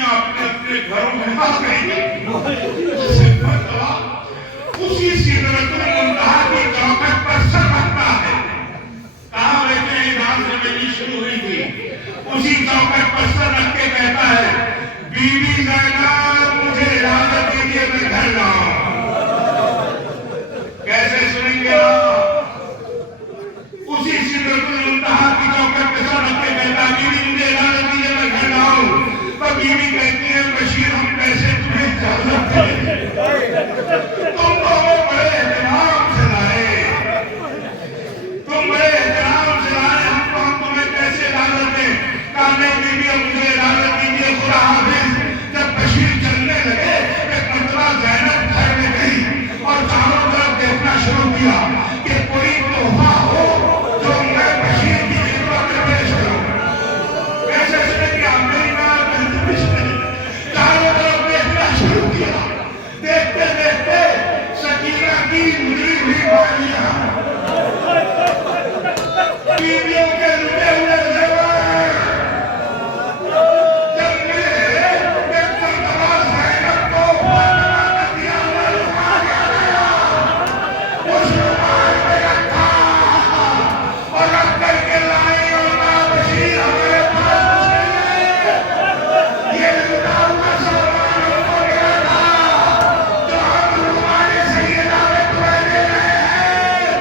बीवियां अपने अपने घरों में आ गई। उसी सिदरतुल मुंतहा की चौखट पर सर रखता है। कहाँ बैठे हैं? जहां से मेरी शुरू हुई थी, उसी चौखट पर सर रख के कहता है, बीवी ज़ैनब मुझे इजाजत दीजिए, मैं घर जाऊं। कैसे सुनेंगे आप? उसी सिदरतुल मुंतहा की चौखट पर सर रख के कहता है, बीवी मुझे इजाजत दीजिए, मैं घर जाऊं। तो बीवी कहती है, बशीर हम कैसे तुम्हें इजाजत दें? तुम तो हमें बड़े एहतराम से लाए, तुम बड़े एहतराम से लाए, हम तुम्हें कैसे इजाजत दें? कहा नहीं बीवी अब मुझे इजाजत दीजिए, खुदा हाफिज। जब बशीर चलने लगे, एक मरतबा ज़ैनब घर में गई और चारों तरफ देखना शुरू किया कि कोई तोहफा हो जो मैं बशीर की खिदमत में पेश करूं। कैसे सुनेंगे आप? मेरी बात चारों तरफ देखना शुरू किया। देखते देखते सकीना की मुड़ी हुई बालियां, बीवियों के लुटे हुए ज़ेवर, जब मिले एक मरतबा ज़ैनब को फातिमा दिया हुआ रुमाल आ गया। उस रुमाल में रखा और रख करके लाई और कहा, बशीर हमारे पास ये लुटा हुआ सामान हमको मिला था, जो हम रुमाल सैयदा में तुम्हें दे रहे हैं।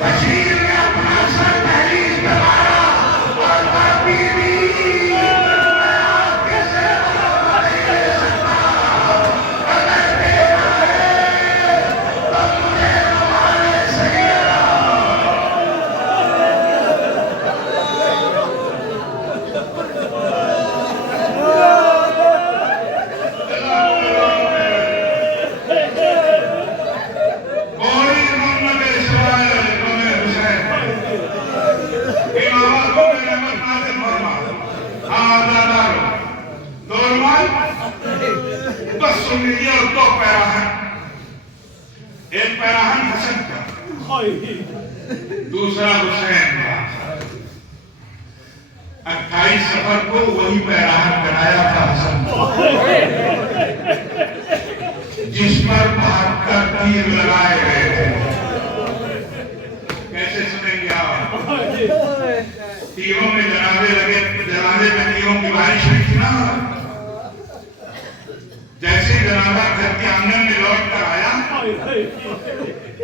बशीर ने अपना सर दहलीज पे मारा और कहा, बीवी मैं आपके सेवा नहीं ले सकता, अगर देना है तो मुझे रुमाल सैयदा। कोई मोहम्मद इस्माइल इमाम हुसैन इमामत को रहमत नाज़िल फरमा। आज़ादार दो रुमाल बस सुन लीजिए और दो पैराहन। एक पैराहन हसन का, दूसरा हुसैन का। 28 सफर को वही पैराहन बनाया था हसन जिस पर 72 तीर लगाए गए थे। कैसे सुनेंगे आप? तीरों में जनाजे लगे, जनाजे में तीरों की बारिश हुई थी ना। जैसे जनाजा घर के आंगन में लौट कर आया,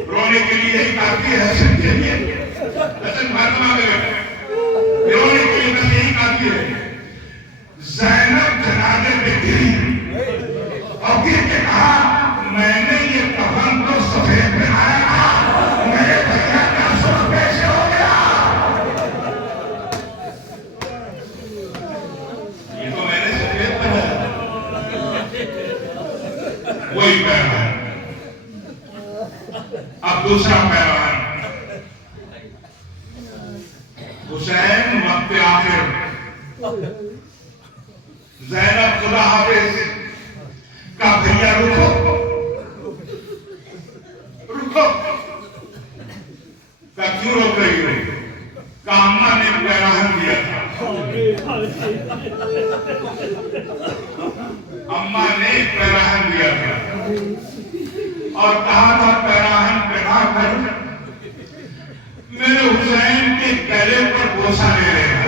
रोने के लिए यही काफी है हसन के लिए। हसन फातिमा के रोने के लिए बस यही काफी है। ज़ैनब जनाजे में गिरी और गिर के कहा, मैंने ये कफन तो सफेद पहनाया था, मेरे भैया का सुख कैसे हो गया? ये तो मैंने सफेद पहनाया। वही पैराहन। अब दूसरा पैराहन हुसैन वक्त आखिर। ज़ैनब खुदा हाफिज का भैया रुको रुको, का क्यों रोक रही हो? का अम्मा ने पैराहन दिया था, अम्मा ने पैराहन दिया था और कहा था पैराहन पहना कर मेरे हुसैन के गले पर बोसा ले रहे हैं।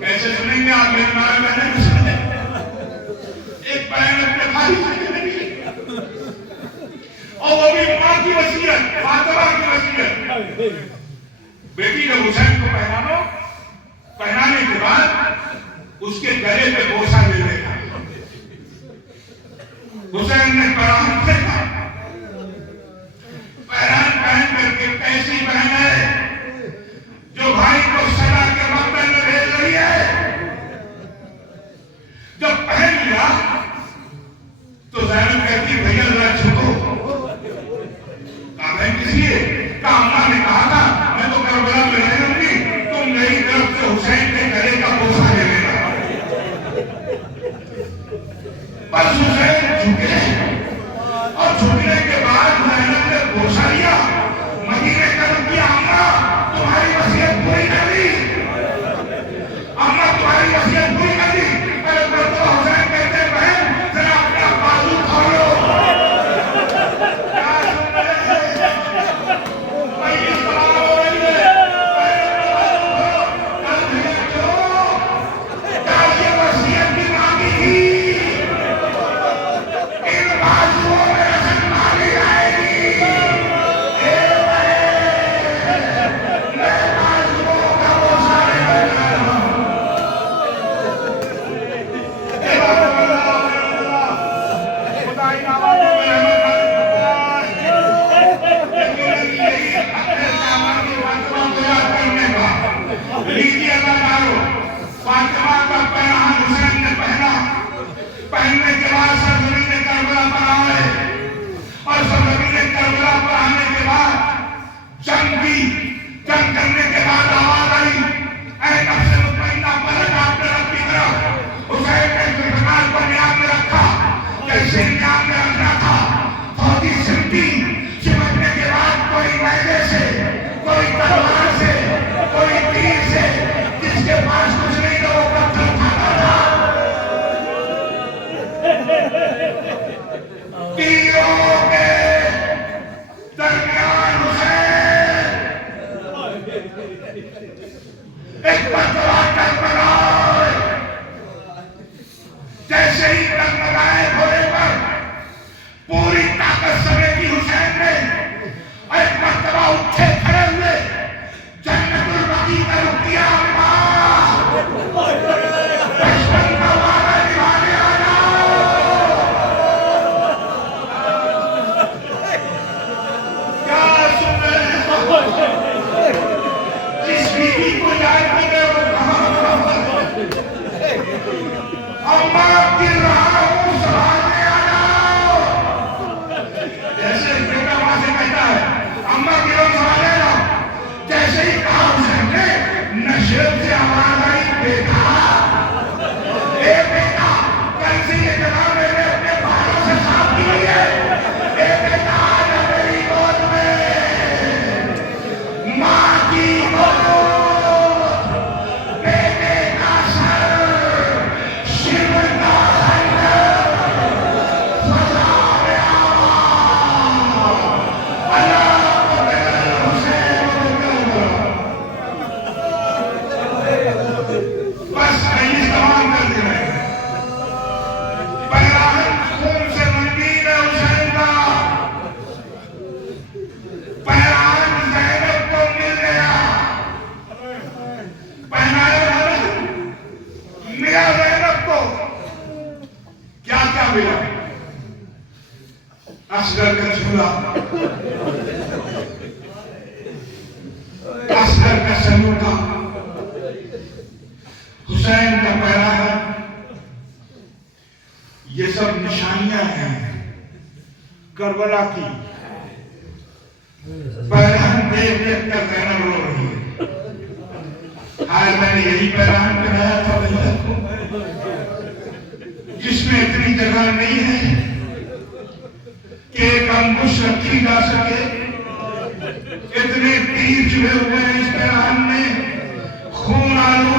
कैसे सुनेंगे आप? मेरे मारे बहने सुने, एक बहन अपने भाई और वो भी मां की वसीयत, फातिमा की वसीयत। बेटी ने हुसैन को पहनानो, पहनाने के बाद उसके गले पे बोसा ले लेगा। हुसैन ने पैराहन फेंका। पैराहन पहन करके कैसी बहन है जो भाई को सदा के मकबरे में भेज रही है? जब पहन लिया तो ज़ैनब कहती, भैया जरा झुको। कहा बहन किस लिए? कहा अम्मा ने कहा था मैं तो करबला में रहूंगी, तुम मेरी तरफ से हुसैन के गले का बोसा ले लेना। बस हुसैन झुके और झुकने के बाद ज़ैनब ने बोसा लिया, मदीने कदम किया, अम्मा तुम्हारी वसीयत पूरी कर दी, अम्मा तुम्हारी वसीयत पूरी कर दी। अरे अम्मा गिर रहा हूं, संभालने आ जाओ। जैसे बेटा मां से कहता है अम्मा गिरो संभालने जाओ, जैसे ही कहा हुसैन ने नशे से आवाज आई, बेटा ए बेटा, कल से ये जगह मैंने अपने बालों से साफ की हुई है। ए बेटा आजा मेरी गोद में, मां की गोद, बेटे का सर, शिव का खंजर, सजा में आवाज, अल्लाह हुसैन बस नहीं सवाल कर दे रहे। बहरान खून से रंगीन है हुसैन का। बहरान ज़ैनब को मिल गया, पहनाया मिला ज़ैनब को। क्या क्या मिला? असगर का झूला, असगर का सलूका, हुसैन का पैराहन, ये सब निशानियां हैं करबला की। पैराहन देख देख कर ज़ैनब रो रही है। हाय मैंने यही पैराहन पहनाया था भैया को, जिसमें इतनी जगह नहीं है कि एक अंकुश रखी जा सके। इतने तीर चुभे हुए हैं इस पैराहन में, खून आलू